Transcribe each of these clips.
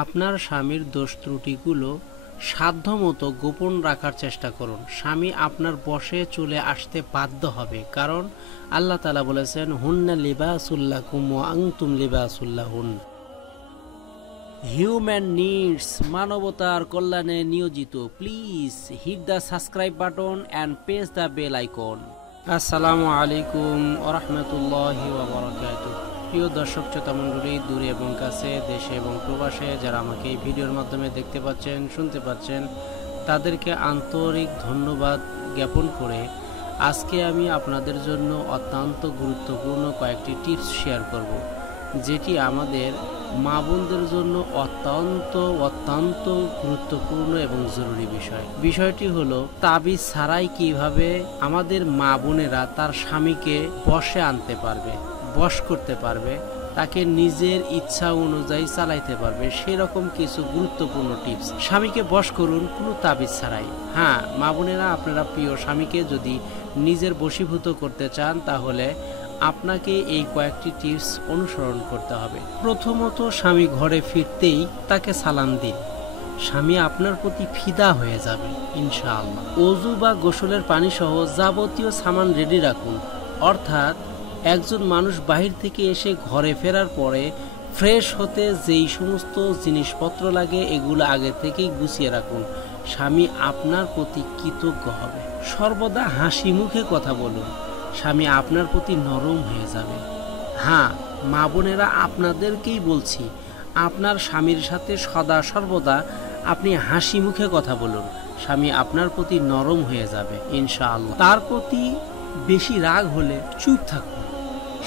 আপনার স্বামীর দোষ ত্রুটিগুলো সাধ্যমতো গোপন রাখার চেষ্টা করুন। স্বামী আপনার বশে চলে আসতে বাধ্য হবে, কারণ আল্লাহ তাআলা বলেছেন, হুন্না লিবাসুল্লাকুম ওয়া আনতুম লিবাসুল্লাহুন। হিউম্যান নিডস, মানবতার কল্যাণে নিয়োজিত। Please hit the subscribe button and press the bell icon. আসসালামু আলাইকুম ওয়া রাহমাতুল্লাহি ওয়া বারাকাতুহু। প্রিয় দর্শক শ্রোতা মণ্ডলী, দূরে এবং কাছে, দেশে এবং প্রবাসে যারা আমাকে এই ভিডিওর মাধ্যমে দেখতে পাচ্ছেন, শুনতে পাচ্ছেন, তাদেরকে আন্তরিক ধন্যবাদ জ্ঞাপন করে আজকে আমি আপনাদের জন্য অত্যন্ত গুরুত্বপূর্ণ কয়েকটি টিপস শেয়ার করব, যেটি আমাদের মা বোনদের জন্য অত্যন্ত গুরুত্বপূর্ণ এবং জরুরি বিষয়। বিষয়টি হলো, তাবিজ ছাড়াই কিভাবে আমাদের মা বোনেরা তার স্বামীকে বশে আনতে পারবে, বশ করতে পারবে, তাকে নিজের ইচ্ছা অনুযায়ী চালাইতে পারবে, সেরকম কিছু গুরুত্বপূর্ণ টিপস। স্বামীকে বশ করুন কোনো তাবিজ ছাড়াই। হ্যাঁ মা বোনেরা, আপনারা প্রিয় স্বামীকে যদি নিজের বশীভূত করতে চান, তাহলে আপনাকে এই কয়েকটি টিপস অনুসরণ করতে হবে। প্রথমত, স্বামী ঘরে ফিরতেই তাকে সালাম দিন। স্বামী আপনার প্রতি ফিদা হয়ে যাবে ইনশাআল্লাহ। ওযু বা গোসলের পানি সহ যাবতীয় সামান রেডি রাখুন। অর্থাৎ একজন মানুষ বাহির থেকে এসে ঘরে ফেরার পরে ফ্রেশ হতে যেই সমস্ত জিনিসপত্র লাগে, এগুলো আগে থেকেই গুছিয়ে রাখুন। স্বামী আপনার প্রতি কৃতজ্ঞ হবে। সর্বদা হাসি মুখে কথা বলুন। স্বামী আপনার প্রতি নরম হয়ে যাবে। হ্যাঁ মা বোনেরা, আপনাদেরকেই বলছি, আপনার স্বামীর সাথে সদা সর্বদা আপনি হাসি মুখে কথা বলুন। স্বামী আপনার প্রতি নরম হয়ে যাবে ইনশাআল্লাহ। তার প্রতি বেশি রাগ হলে চুপ থাকুন।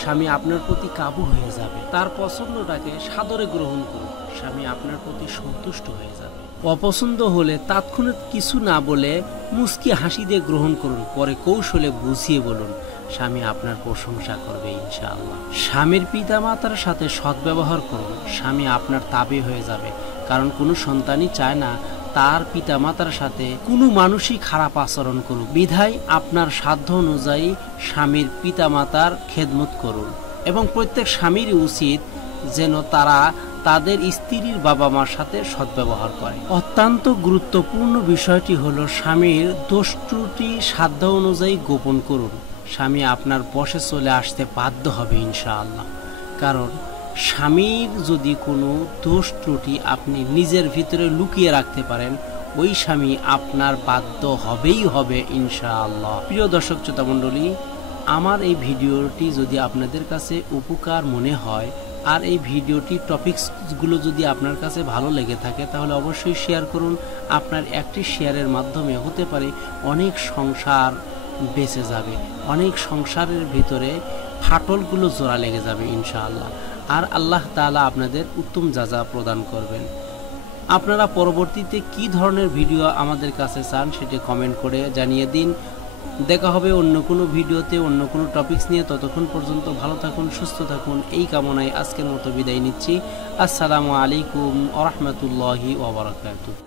স্বামী আপনার প্রতি কাবু হয়ে যাবে। তার পছন্দটাকে সাদরে গ্রহণ করুন। স্বামী আপনার প্রতি সন্তুষ্ট হয়ে যাবে। অপছন্দ হলে তাৎক্ষণিক কিছু না বলে মুস্কি হাসি দিয়ে গ্রহণ করুন। পরে কৌশলে বুঝিয়ে বলুন। স্বামী আপনার প্রশংসা করবে ইনশাআল্লাহ। স্বামীর পিতামাতার সাথে সদ্ব্যবহার করুন। স্বামী আপনার তাবে হয়ে যাবে, কারণ কোনো সন্তানই চায় না তার পিতামাতার সাথে কোনো মানুষই খারাপ আচরণ করুক। বিধায় আপনার সাধ্য অনুযায়ী স্বামীর পিতামাতার খেদমত করুন, এবং প্রত্যেক স্বামীরই উচিত যেন তারা তাদের স্ত্রীর বাবা মার সাথে সদ্ব্যবহার করে। অত্যন্ত গুরুত্বপূর্ণ বিষয়টি হলো, স্বামীর দোষ ত্রুটি সাধ্য অনুযায়ী গোপন করুন। স্বামী আপনার বশে চলে আসতে বাধ্য হবে ইনশাআল্লাহ, কারণ স্বামীর যদি কোনো দোষ ত্রুটি আপনি নিজের ভিতরে লুকিয়ে রাখতে পারেন, ওই স্বামী আপনার বাধ্য হবেই হবে ইনশাআল্লাহ। প্রিয় দর্শক শ্রোতা মণ্ডলী, আমার এই ভিডিওটি যদি আপনাদের কাছে উপকার মনে হয়, আর এই ভিডিওটি টপিকসগুলো যদি আপনার কাছে ভালো লেগে থাকে, তাহলে অবশ্যই শেয়ার করুন। আপনার একটি শেয়ারের মাধ্যমে হতে পারে অনেক সংসার বেঁচে যাবে, অনেক সংসারের ভিতরে ফাটলগুলো জোড়া লেগে যাবে ইনশাআল্লাহ। আর আল্লাহ তাআলা আপনাদের উত্তম জাযা প্রদান করবেন। আপনারা পরবর্তীতে কি ধরনের ভিডিও আমাদের কাছে চান, সেটি কমেন্ট করে জানিয়ে দিন। দেখা হবে অন্য কোনো ভিডিওতে, অন্য কোনো টপিকস নিয়ে। ততক্ষণ পর্যন্ত ভালো থাকুন, সুস্থ থাকুন, এই কামনায় আজকের মতো বিদায় নিচ্ছি। আসসালামু আলাইকুম ওয়া রাহমাতুল্লাহি ওয়া বারাকাতুহু।